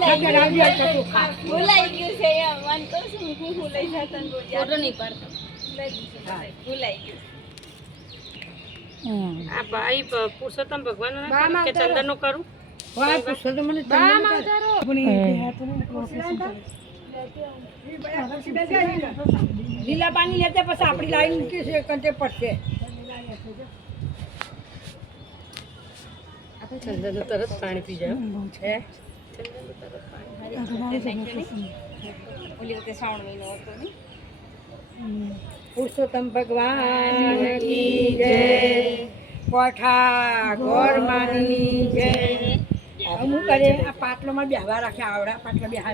ભૂલાઈ ગયું છે યાર મન તો શું હું ભૂલાઈ જતા ફોટો નહીં પાડતો ભૂલાઈ ગયું આ ભાઈ પુરુષોત્તમ ભગવાન કે ચંદન નું કરું લીલા પાણી લેતે પછી આપણી લાઈન મૂકી છે કંટે પડશે ચંદન નું તરત પાણી પી જાય ઓલી વખતે શ્રાવણ મહિનો હતો ને પુરુષોત્તમ ભગવાન કી જય કોઠા ગોર માની જય અમુક કરે આ પાટલામાં બેહવા રાખ્યા આવડા પાટલા બેહાર